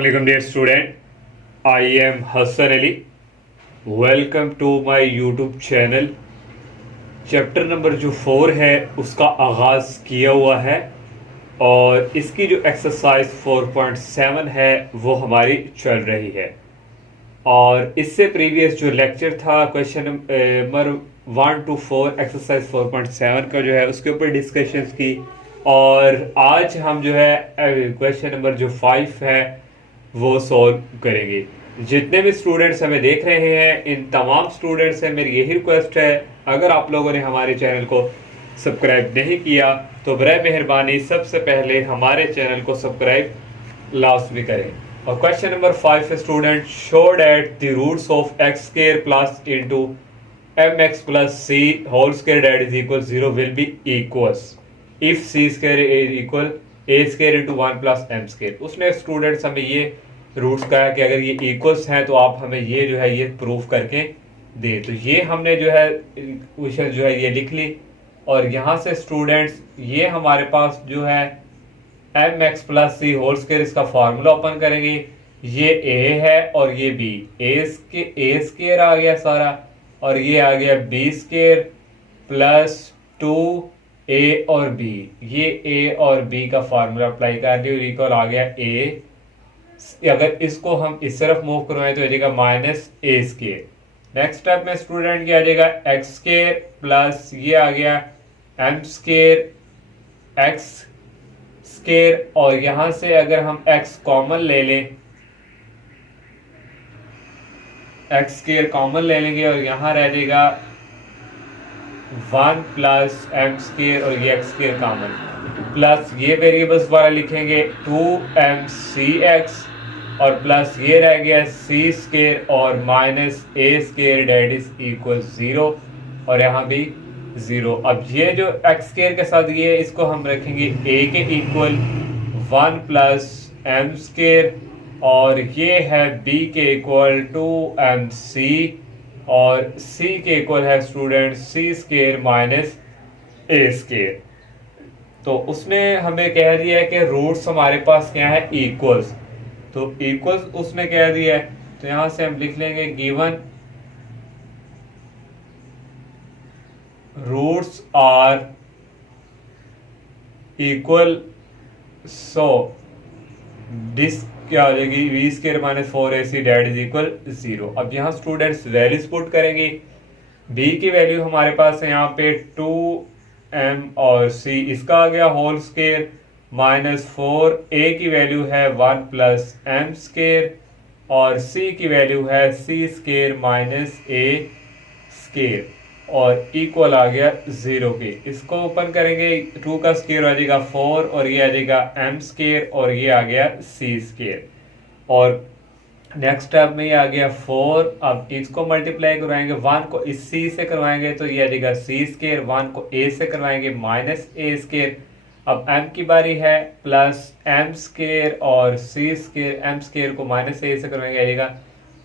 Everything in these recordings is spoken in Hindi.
Assalamualaikum dear student, I am Hassan Ali. Welcome to my YouTube channel. Chapter number जो 4 है उसका आगाज़ किया हुआ है और इसकी जो एक्सरसाइज 4.7 है वो हमारी चल रही है। और इससे प्रीवियस जो लेक्चर था क्वेश्चन नंबर 1 to 4 एक्सरसाइज 4.7 का जो है उसके ऊपर डिस्कशंस की। और आज हम जो है क्वेश्चन नंबर जो 5 है वो सॉल्व करेंगे। जितने भी स्टूडेंट्स हमें देख रहे हैं इन तमाम स्टूडेंट्स से मेरी यही रिक्वेस्ट है, अगर आप लोगों ने हमारे चैनल को सब्सक्राइब नहीं किया तो बराए मेहरबानी सबसे पहले हमारे चैनल को सब्सक्राइब लाजमी करें। और question number 5 student, show that the roots of x square plus into m x plus c whole square that is equal 0 will be equals if c square is equal a square into 1 plus m square. उसने स्टूडेंट्स हमें ये रूट्स कहा कि अगर ये इक्वल्स हैं तो आप हमें ये जो है ये प्रूफ करके दे। तो ये हमने जो है क्वेश्चन जो है ये लिख ली। और यहाँ से स्टूडेंट्स ये हमारे पास जो है M x plus c whole square इसका फार्मूला ओपन करेंगे। ये ए है और ये बी, ए स्क्वायर आ गया सारा और ये आ गया बी स्क्वायर प्लस 2 ए और बी। ये ए और बी का फार्मूला अप्लाई कर दिया और इक्वल आ गया ए। अगर इसको हम इस तरफ मूव करवाएं तो आ जाएगा minus a square. Next step में स्टूडेंट क्या आ जाएगा एक्स स्क्वायर प्लस ये आ गया एम स्क्वायर एक्स स्क्वायर। और यहां से अगर हम एक्स कॉमन ले लें, एक्स स्क्वायर कॉमन ले लेंगे और यहां रह जाएगा 1 प्लस एम स्क्वायर और ये एक्स स्क्वायर कॉमन प्लस ये वेरिएबल्स द्वारा लिखेंगे 2m सी एक्स और प्लस ये रह गया सी स्क्वायर और minus a square that is equal 0 और यहाँ भी 0। अब ये जो एक्स स्क्वायर के साथ ये इसको हम रखेंगे ए के इक्वल 1 प्लस एम स्क्वायर और ये है बी के इक्वल 2m सी और c के इक्वल है student c square minus a square. तो उसने हमें कह दिया है कि रूट्स हमारे पास क्या है इक्वल्स। तो इक्वल्स उसने कह दिया है तो यहां से हम लिख लेंगे given roots are equal so this क्या हो जाएगी b square minus 4ac that is equal 0। अब यहाँ स्टूडेंट्स वैल्यूज पुट करेंगे। b की वैल्यू हमारे पास है यहाँ पे 2m और c इसका आ गया होल स्क्वायर माइनस 4 a की वैल्यू है 1 प्लस एम स्क्वायर और c की वैल्यू है c square minus a square और इक्वल आ गया 0 के। इसको ओपन करेंगे 2 का स्क्वायर आ जाएगा 4 और ये आ जाएगा m स्क्वायर और ये आ गया c स्क्वायर। और नेक्स्ट स्टेप में ये आ गया 4। अब इसको मल्टीप्लाई करवाएंगे 1 को इस c से करवाएंगे तो ये आ जाएगा c स्क्वायर, 1 को a से करवाएंगे माइनस a स्क्वायर। अब m की बारी है प्लस m स्क्वायर और c स्क्वायर, m स्क्वायर को माइनस a से करवाएंगे आ जाएगा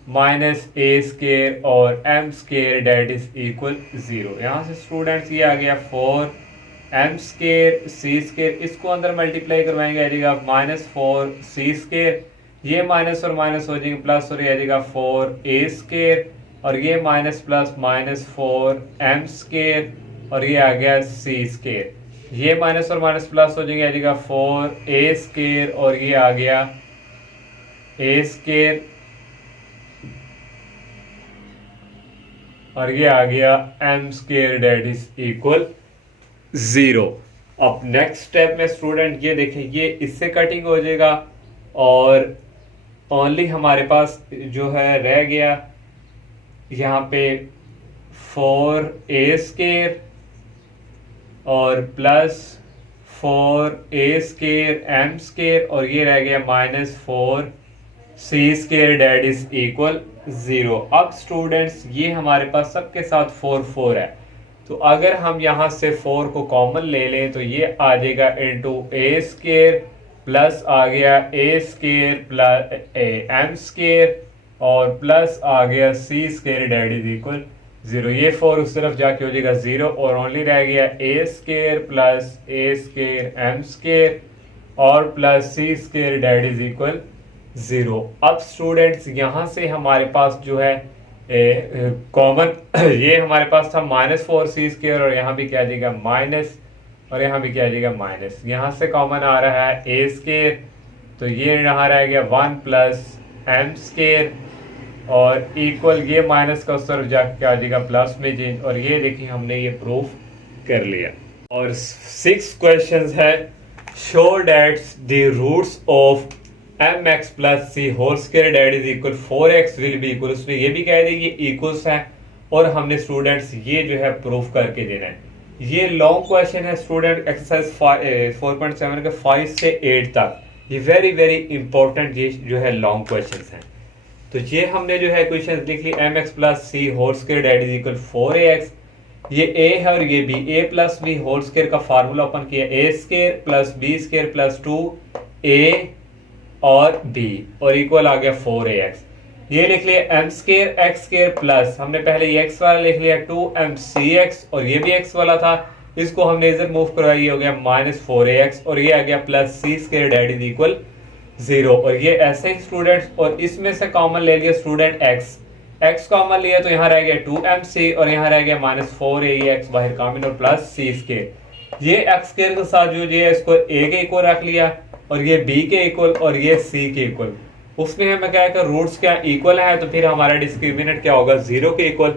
माइनस ए स्क्वायर और m square that is equal 0। यहाँ से स्टूडेंट्स ये आ गया 4 एम स्क्वायर सी स्क्वायर, इसको अंदर मल्टीप्लाई करवाएंगे आ जाएगा माइनस 4 सी स्क्वायर, ये माइनस और माइनस हो जाएंगे प्लस और ये आ जाएगा 4 ए स्क्वायर और ये minus plus minus 4 m square और ये आ गया सी स्क्वायर, ये माइनस और माइनस प्लस हो जाएंगे आ जाएगा 4 ए स्क्वायर और ये आ गया ए स्क्वायर और ये आ गया m square that is equal 0। अब नेक्स्ट स्टेप में स्टूडेंट ये देखें ये इससे कटिंग हो जाएगा और ओनली हमारे पास जो है रह गया यहाँ पे 4a स्क्वायर और plus 4a square m square और ये रह गया minus 4c square that is equal 0। अब स्टूडेंट्स ये हमारे पास सबके साथ 4 है तो अगर हम यहाँ से 4 को कॉमन ले लें तो ये आ जाएगा इंटू ए स्क्वायर प्लस आ गया a square plus m square और प्लस आ गया c square that is equal 0। ये 4 उस तरफ जाके हो जाएगा 0 और ओनली रह गया a square plus a square m square और plus c square that is equal 0। अब स्टूडेंट्स यहाँ से हमारे पास जो है कॉमन ये हमारे पास था -4c² और यहाँ भी क्या आ जाएगा माइनस, और यहाँ भी क्या आ जाएगा माइनस। यहाँ से कॉमन आ रहा है a², तो ये यहाँ रह गया 1 + m², और इक्वल ये माइनस का उस तरफ जाके क्या आ जाएगा प्लस में चेंज। और ये देखिए हमने ये प्रूफ कर लिया। और 6 क्वेश्चन है, show that the roots of mx + c whole square that is equal 4x will be equal. उसने ये भी कह दिया ये इक्वल्स है, और हमने स्टूडेंट्स ये जो है प्रूफ करके देना है। ये लॉन्ग क्वेश्चन है स्टूडेंट, एक्सरसाइज 4.7 के 5 से 8 तक। ये वेरी वेरी इंपॉर्टेंट ये जो है लॉन्ग क्वेश्चन है। तो ये हमने जो है क्वेश्चन लिख ली, mx + c whole square that is equal 4ax। ये a है और ये b, a + b whole square का फार्मूला ओपन किया, a² + b² + 2a और b, और इक्वल आ गया 4ax। ये लिख लिया m² x² प्लस, हमने पहले ये x वाला लिख लिया 2mcx, और ये भी x वाला था, इसको हमने इधर मूव करवाया, ये हो गया -4ax, और ये आ गया +c² डेट इज इक्वल 0। और ये ऐसे ही स्टूडेंट्स, और इसमें से कॉमन ले लिया स्टूडेंट x कॉमन लिया, तो यहाँ रह गया 2mc, और यहाँ रह गया -4ax बाहर कॉमन, और +c²। ये x² के साथ जो ये इसको a के इक्वल रख लिया, और ये b के इक्वल, और ये c के इक्वल। उसमें हमें क्या है रूट्स क्या इक्वल है, तो फिर हमारा डिस्क्रिमिनेंट क्या होगा 0 के इक्वल।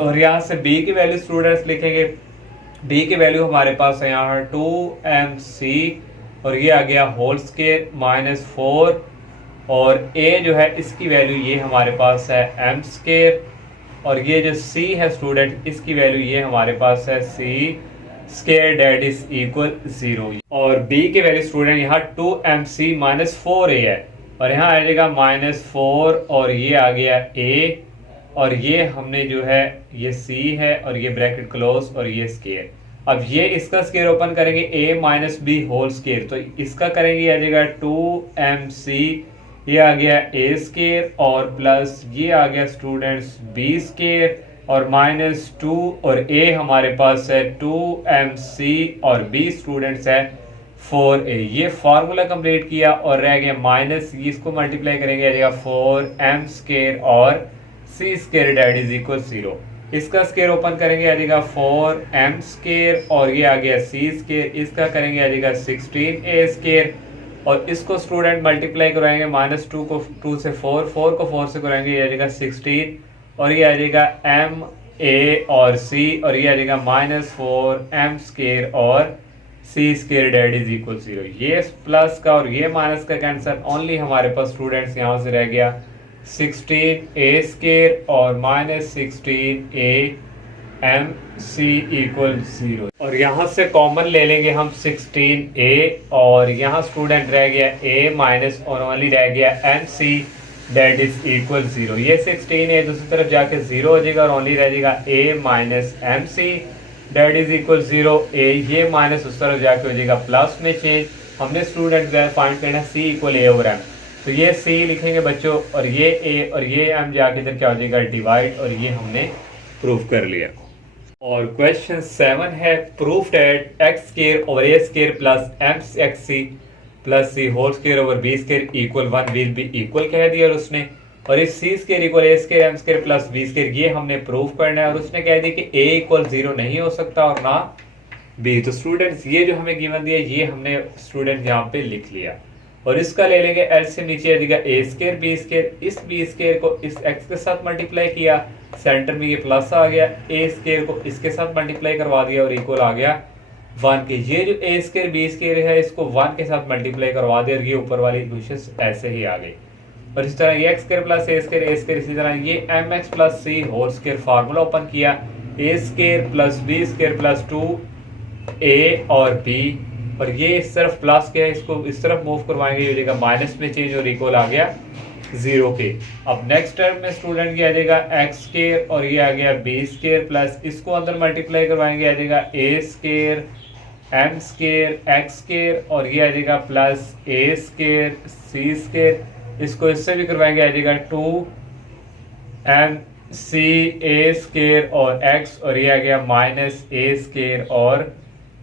और यहाँ से b की वैल्यू स्टूडेंट्स लिखेंगे, b की वैल्यू हमारे पास है यहाँ 2mc, और ये आ गया होल स्क्वायर -4, और a जो है इसकी वैल्यू ये हमारे पास है m², और ये जो c है स्टूडेंट इसकी वैल्यू ये हमारे पास है c² डेट इज इक्वल 0। और b की वैल्यू स्टूडेंट यहाँ 2mc -4a है, और यहाँ आ जाएगा -4, और ये आ गया a, और ये हमने जो है ये c है, और ये ब्रैकेट क्लोज, और ये स्क्वायर। अब ये इसका स्क्वायर ओपन करेंगे a - b होल स्क्वायर, तो इसका करेंगे आ जाएगा 2mc, ये आ गया a², और प्लस ये आ गया स्टूडेंट्स b², और -2, और a हमारे पास है 2mc, और b स्टूडेंट्स है 4a। ये फार्मूला कंप्लीट किया, और रह गया माइनस, इसको मल्टीप्लाई करेंगे आ जाएगा 4m² और c² डेट इज इक्वल 0। इसका स्क्वायर ओपन करेंगे आ जाएगा 4m², और ये आ गया c², इसका करेंगे आ जाएगा 16a², और इसको स्टूडेंट मल्टीप्लाई कराएंगे -2 को 2 से 4 को 4 से कराएंगे, ये आ जाएगा 16, और ये आ जाएगा m a और c, और ये आ जाएगा -4m² और c² डेट इज इक्वल 0। ये प्लस का और ये माइनस का कैंसर, ओनली हमारे पास स्टूडेंट्स यहाँ से रह गया 16a² और -16a mc इक्वल 0। और यहाँ से कॉमन ले लेंगे हम 16a, और यहाँ स्टूडेंट रह गया a माइनस, और ओनली रह गया mc डेट इज इक्वल 0। ये 16a दूसरी तरफ जाके 0 हो जाएगा, और ओनली रह जाएगा a - mc that is equal 0। a ये माइनस उस तरफ जाके हो जाएगा प्लस में चेंज। हमने स्टूडेंट फाइंड करना c equal a over m, तो ये c लिखेंगे बच्चों, और ये a और ये m जाके इधर क्या हो जाएगा डिवाइड, और ये हमने प्रूफ कर लिया। और क्वेश्चन 7 है, proof that x² over a² plus mxc plus c whole square over b² equal 1 will be equal कह दिया, और उसने, और इस c² equal a² m² plus b² ये हमने प्रूफ करना है, और उसने कह दिया कि a इक्वल 0 नहीं हो सकता और ना b। तो स्टूडेंट्स ये जो हमें गिवन दिया ये हमने स्टूडेंट यहाँ पे लिख लिया, और इसका ले लेंगे एलसीएम, नीचे आ जाएगा a² b², इस b² को इस x के साथ मल्टीप्लाई किया, सेंटर में ये प्लस आ गया, a² को इसके साथ मल्टीप्लाई करवा दिया, और इक्वल आ गया 1 के। ये जो a² b² है इसको 1 के साथ मल्टीप्लाई करवा दिया, और ये ऊपर वाली इक्वेशन ऐसे ही आ गई। और इस तरह ये x² प्लस a², इसी तरह ये mx plus c whole square formula open किया, a² plus b² plus 2a और b, और ये इस तरफ प्लस के है, इसको इस तरफ मूव करवाएंगे, ये हो जाएगा माइनस में चेंज, और इक्वल आ गया 0 के। अब नेक्स्ट टर्म में स्टूडेंट क्या आ जाएगा x², और ये आ गया b² प्लस, इसको अंदर मल्टीप्लाई करवाएंगे आ जाएगा a² m² x², और ये आ जाएगा प्लस a² c², इसको इससे भी करवाएंगे आ जाएगा 2mc a² और x, और ये आ गया माइनस a² और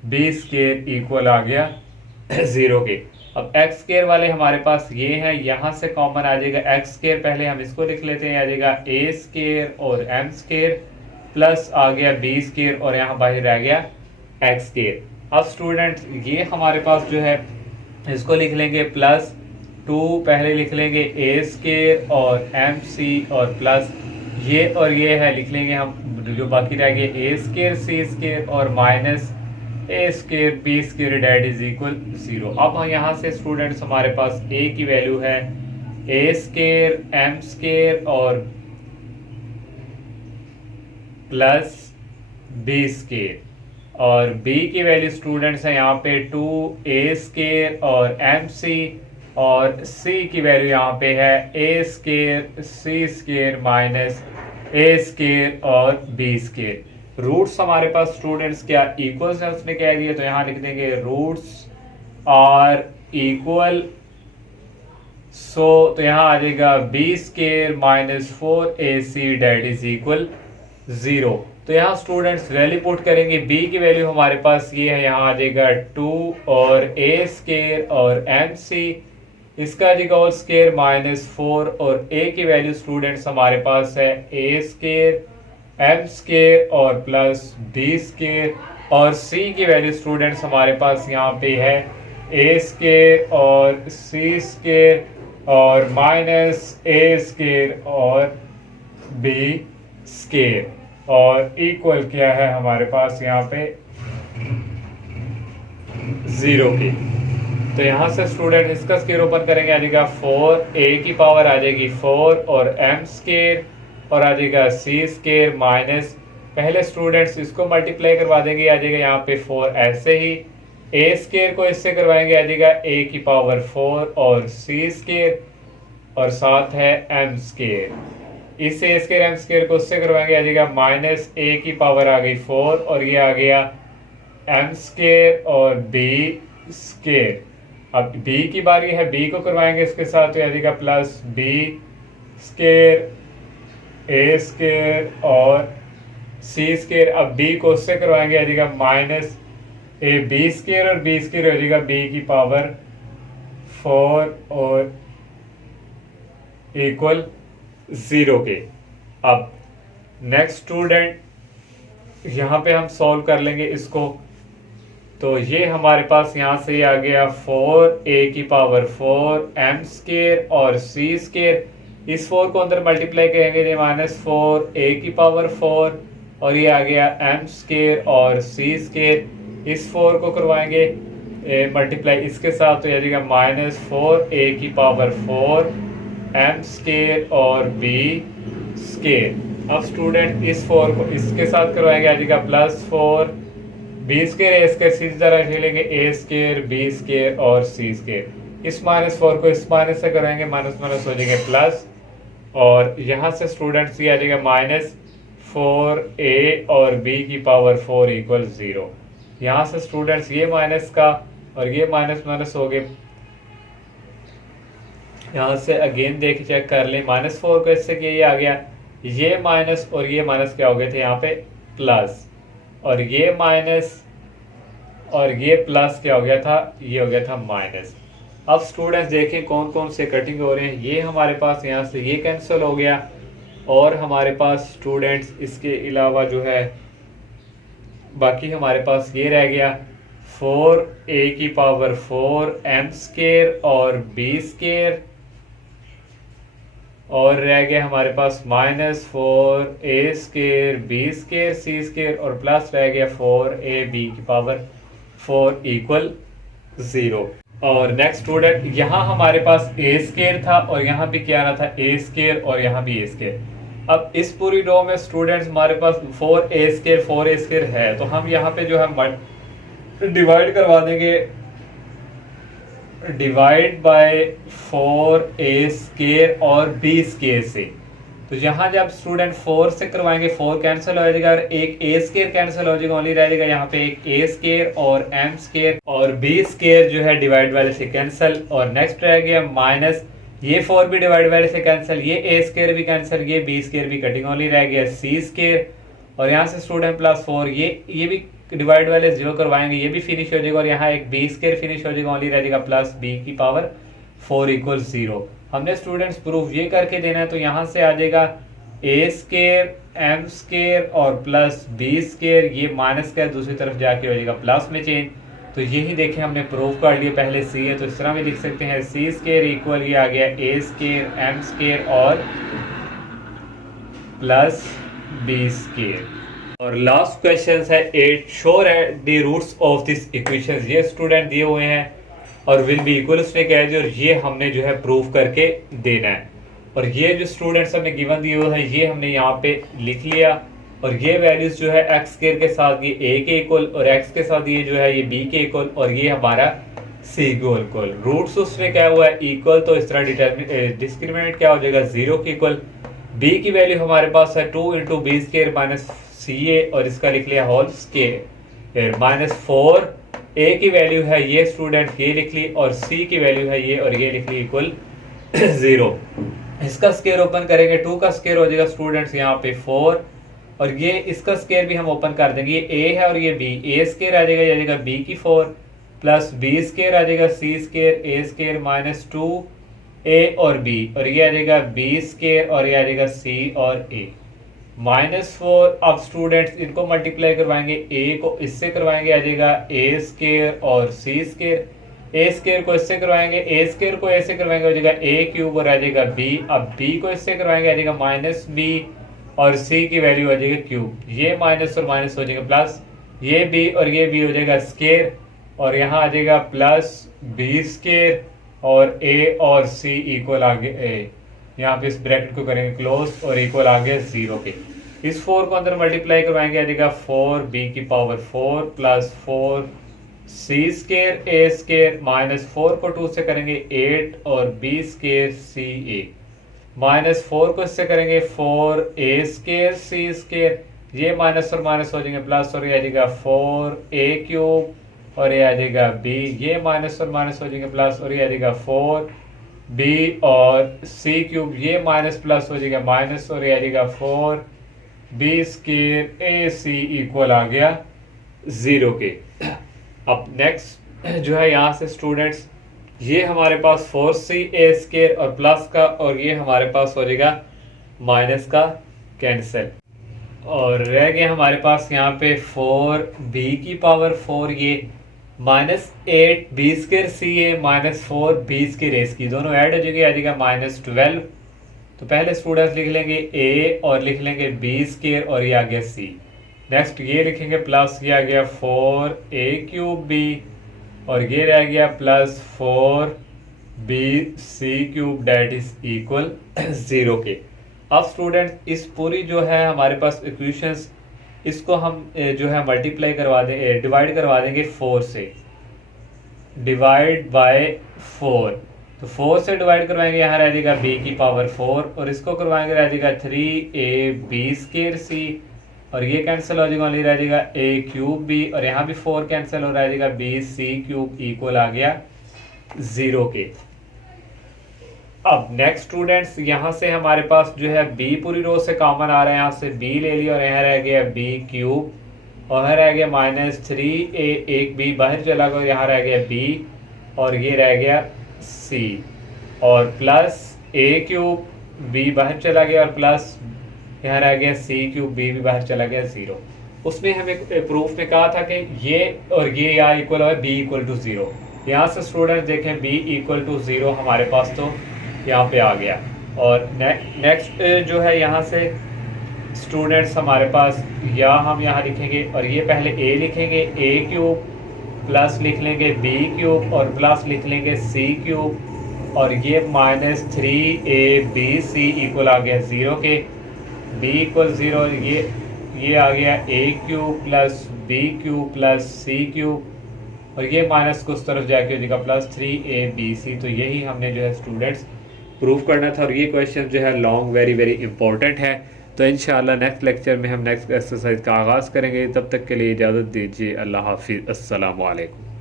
b² इक्वल आ गया 0 के। अब एक्स स्केयर वाले हमारे पास ये हैं, यहाँ से कॉमन आ जाएगा एक्स स्केयर, पहले हम इसको लिख लेते हैं, आ जाएगा ए स्केयर और एम स्केयर प्लस आ गया बी स्केयर और यहाँ बाहर रह गया एक्स स्केयर। अब स्टूडेंट्स ये हमारे पास जो है इसको लिख लेंगे प्लस 2 पहले लिख लेंगे ए स्केयर और एम सी और प्लस ये और ये है लिख लेंगे हम जो बाकी रह गए ए स्केयर सी स्केयर और minus a square b square that is equal 0। अब हम यहाँ से स्टूडेंट्स हमारे पास ए की वैल्यू है ए स्केयर एम स्केयर और प्लस बी स्केयर और b की वैल्यू स्टूडेंट्स है यहाँ पे 2a स्केयर और mc और c की वैल्यू यहाँ पे है a square c square minus a square और b स्केयर। रूट्स हमारे पास स्टूडेंट्स क्या इक्वल्स है उसने कह दिया, तो यहाँ लिख देंगे रूट्स आर इक्वल, तो यहाँ आ जाएगा b square minus 4ac that is equal 0। तो यहाँ स्टूडेंट्स वैल्यू पुट करेंगे, b की वैल्यू हमारे पास ये है, यहाँ आ जाएगा 2 और a स्केयर और mc इसका आ जाएगा होल स्केयर माइनस 4 और a की वैल्यू स्टूडेंट्स हमारे पास है a स्केयर m स्केयर और प्लस b स्केयर और c की वैल्यू स्टूडेंट्स हमारे पास यहाँ पे है a स्केयर और c स्केयर और माइनस a स्केयर और b स्केयर और इक्वल क्या है हमारे पास यहाँ पे 0 की। तो यहाँ से स्टूडेंट इसका स्केयर ओपन करेंगे, आ जाएगा 4a की पावर आ जाएगी 4 और m स्केयर और आ जाएगा c स्केयर माइनस पहले स्टूडेंट्स इसको मल्टीप्लाई करवा देंगे, आ जाएगा यहाँ पे 4 ऐसे ही a स्केयर को इससे करवाएंगे, आ जाएगा a की पावर 4 और c स्केयर और साथ है m स्केयर, इस ए स्केयर एम स्केयर को उससे करवाएंगे, आ जाएगा माइनस ए की पावर आ गई 4 और ये आ गया एम स्केयर और बी स्केयर। अब बी की बारी है, बी को करवाएंगे इसके साथ, तो आ जाएगा प्लस बी स्केयर ए स्केयर और सी स्केयर। अब बी को उससे करवाएंगे, आ जाएगा माइनस ए बी स्केयर और बी स्केयर हो जाएगा बी की पावर 4 और इक्वल 0 के। अब नेक्स्ट स्टूडेंट यहाँ पे हम सॉल्व कर लेंगे इसको, तो ये हमारे पास यहाँ से आ गया 4a की पावर 4 m स्केयर और c स्केयर, इस 4 को अंदर मल्टीप्लाई करेंगे ये माइनस 4a की पावर 4 और ये आ गया m स्केयर और c स्केयर, इस 4 को करवाएंगे मल्टीप्लाई इसके साथ, तो ये आ जाएगा माइनस 4a की पावर 4 m स्केयर और b स्केयर। अब स्टूडेंट इस 4 को इसके साथ करवाएंगे, आ जाएगा plus 4 b square a square सीधी तरह खेलेंगे a स्केयर b स्केयर और c स्केयर, इस माइनस 4 को इस माइनस से कराएंगे, माइनस माइनस हो जाएंगे प्लस और यहाँ से स्टूडेंट ये आ जाएगा माइनस 4a और b की पावर 4 इक्वल 0। यहाँ से स्टूडेंट्स ये माइनस का और ये माइनस माइनस हो गए, यहाँ से अगेन देख चेक कर लें, माइनस 4 को इससे किया ये आ गया, ये माइनस और ये माइनस क्या हो गए थे यहाँ पे प्लस और ये माइनस और ये प्लस क्या हो गया था, ये हो गया था माइनस। अब स्टूडेंट्स देखें कौन कौन से कटिंग हो रहे हैं, ये हमारे पास यहाँ से ये कैंसिल हो गया और हमारे पास स्टूडेंट्स इसके अलावा जो है बाकी हमारे पास ये रह गया 4a की पावर 4 m स्केयर और b स्केयर और रह गया हमारे पास minus 4a square b square c square और प्लस रह गया 4ab की पावर 4 इक्वल 0। और नेक्स्ट स्टूडेंट यहाँ हमारे पास a स्केयर था और यहाँ भी क्या रहा था a स्केयर और यहाँ भी a स्केयर। अब इस पूरी रो में स्टूडेंट्स हमारे पास 4a स्केयर है, तो हम यहाँ पे जो है डिवाइड करवा देंगे, डिवाइड बाय 4a स्केयर और b स्केयर से। तो यहाँ जब स्टूडेंट 4 से करवाएंगे 4 कैंसिल हो जाएगा और एक a स्केयर कैंसिल हो जाएगा, ओनली रह जाएगा यहाँ पे एक a स्केयर और m स्केयर और b स्केयर जो है डिवाइड वाले से कैंसिल और नेक्स्ट रह गया माइनस ये 4 भी डिवाइड वाले से कैंसिल, ये a स्केयर भी कैंसिल, ये b स्केयर भी कटिंग, ओनली रह गया c स्केयर और यहाँ से स्टूडेंट प्लस 4 ये भी डिवाइड वाले 0 करवाएंगे, ये भी फिनिश हो जाएगा और यहाँ एक बी स्क्वायर फिनिश हो जाएगा, ओनली रह जाएगा प्लस बी की पावर 4 इक्वल 0। हमने स्टूडेंट्स प्रूफ ये करके देना है, तो यहाँ से आ जाएगा ए स्क्वायर एम स्क्वायर और प्लस बी स्क्वायर, ये माइनस स्क्वायर दूसरी तरफ जाके हो जाएगा प्लस में चेंज। तो यही देखें हमने प्रूफ कर लिया, पहले सी है तो इस तरह भी लिख सकते हैं, सी स्क्वायर इक्वल ये आ गया ए स्क्वायर एम स्क्वायर और प्लस बी स्क्वायर। और लास्ट क्वेश्चन है 8, show the roots of this equation. ये स्टूडेंट दिए हुए हैं और विल बी इक्वल उसने कह दिया और ये हमने जो है प्रूव करके देना है। और ये जो स्टूडेंट्स हमने गिवन दिए हुए हैं ये हमने यहाँ पे लिख लिया, और ये वैल्यूज जो है एक्स स्क्वायर के साथ ये ए के इक्वल और एक्स के साथ ये जो है ये बी के इक्वल और ये हमारा सी के इक्वल। रूट्स उसमें क्या हुआ है इक्वल, तो इस तरह डिस्क्रिमिनेंट क्या हो जाएगा 0 के इक्वल। बी की वैल्यू हमारे पास है 2 इंटू बी स्क्वायर माइनस सी ए और इसका लिख लिया होल स्क्वायर माइनस 4। ए की वैल्यू है ये स्टूडेंट ये लिख ली और सी की वैल्यू है ये और ये लिख ली इक्वल 0। इसका स्क्वायर ओपन करेंगे 2 का स्क्वायर हो जाएगा स्टूडेंट्स यहाँ पे 4 और ये इसका स्क्वायर भी हम ओपन कर देंगे, ये ए है और ये बी, ए स्क्वायर आ जाएगा बी की 4 प्लस बी स्क्वायर आ जाएगा सी स्क्वायर ए स्क्वायर माइनस 2 ए और बी और ये आ जाएगा बी स्क्वायर और ये आ जाएगा सी और ए माइनस 4। अब स्टूडेंट्स इनको मल्टीप्लाई करवाएंगे, ए को इससे करवाएंगे आ जाएगा ए स्क्वायर और सी स्क्वायर, ए स्क्वायर को इससे करवाएंगे, ए स्क्वायर को ऐसे करवाएंगे हो जाएगा ए क्यूब और आ जाएगा बी। अब बी को इससे करवाएंगे आ जाएगा माइनस बी और सी की वैल्यू आ जाएगा क्यूब, ये माइनस और माइनस हो जाएगा प्लस, ये बी और ये बी हो जाएगा स्क्वायर और यहाँ आ जाएगा प्लस बी स्क्वायर और ए और सी इक्वल आगे ए, यहाँ पे इस ब्रैकेट को करेंगे क्लोज और इक्वल आ गया 0 के। इस 4 को अंदर मल्टीप्लाई करवाएंगे आ जाएगा 4 बी की पावर 4 प्लस 4 सी स्क्वायर ए स्क्वायर माइनस 4 को 2 से करेंगे 8 और बी स्क्वायर सी ए माइनस 4 को इससे करेंगे 4 ए स्क्वायर सी स्क्वायर, ये माइनस और माइनस हो जाएंगे प्लस और ये आ जाएगा 4 ए क्यूब और ये आ जाएगा बी, ये माइनस और माइनस हो जाएंगे प्लस और ये आ जाएगा 4 बी और सी क्यूब, ये माइनस प्लस हो जाएगा माइनस और ये आ जाएगा 4 बी स्क्वायर ए सी इक्वल आ गया 0 के। अब नेक्स्ट जो है यहाँ से स्टूडेंट्स ये हमारे पास 4c ए स्क्वायर और प्लस का और ये हमारे पास हो जाएगा माइनस का कैंसिल और रह गया हमारे पास यहाँ पे 4b की पावर 4 ये माइनस 8 बी स्क्वायर सी ए माइनस 4 बी स्क्वायर ए की दोनों ऐड हो जाएगी आ जाएगा माइनस 12। तो पहले स्टूडेंट्स लिख लेंगे ए और लिख लेंगे बी स्क्वायर और ये आ गया सी, नेक्स्ट ये लिखेंगे प्लस ये आ गया 4 ए क्यूब बी और ये रह गया plus 4 b c cube that is equal 0 के। अब स्टूडेंट इस पूरी जो है हमारे पास इक्वेशंस इसको हम जो है मल्टीप्लाई करवा देंगे डिवाइड करवा देंगे 4 से, डिवाइड बाय 4 तो 4 से डिवाइड करवाएंगे यहाँ रह जाएगा b की पावर 4 और इसको करवाएंगे रह जाएगा 3a b स्क्वायर c और ये कैंसिल हो जाएगा, रह जाएगा a क्यूब b और यहाँ भी 4 कैंसिल हो रह जाएगा b c क्यूब इक्वल आ गया 0 के। अब नेक्स्ट स्टूडेंट्स यहाँ से हमारे पास जो है b पूरी रो से कॉमन आ रहा है, यहाँ से b ले लिया और यहाँ रह गया b क्यूब और यहाँ रह गया माइनस 3a एक b बाहर चला गया, यहाँ रह गया b और ये रह गया c और प्लस a क्यूब b बाहर चला गया और प्लस यहाँ रह गया c क्यूब b भी बाहर चला गया 0। उसमें हमें प्रूफ में कहा था कि ये और ये यहाँ इक्वल है b इक्वल टू 0, यहाँ से स्टूडेंट देखें b इक्वल टू 0 हमारे पास तो यहाँ पे आ गया। और नेक्स्ट जो है यहाँ से स्टूडेंट्स हमारे पास या हम यहाँ लिखेंगे और ये पहले a लिखेंगे a क्यूब प्लस लिख लेंगे b क्यूब और प्लस लिख लेंगे c क्यूब और ये माइनस 3ab इक्वल आ गया 0 के, b इक्वल 0 ये आ गया a cube plus b cube plus c cube और ये माइनस को उस तरफ जाके हो जाएगा प्लस 3abc। तो यही हमने जो है स्टूडेंट्स प्रूव करना था और ये क्वेश्चन जो है लॉन्ग वेरी वेरी इंपॉर्टेंट है। तो इंशाल्लाह नेक्स्ट लेक्चर में हम नेक्स्ट एक्सरसाइज का आगाज़ करेंगे, तब तक के लिए इजाज़त दीजिए। अल्लाह हाफिज़, अस्सलामु अलैकुम।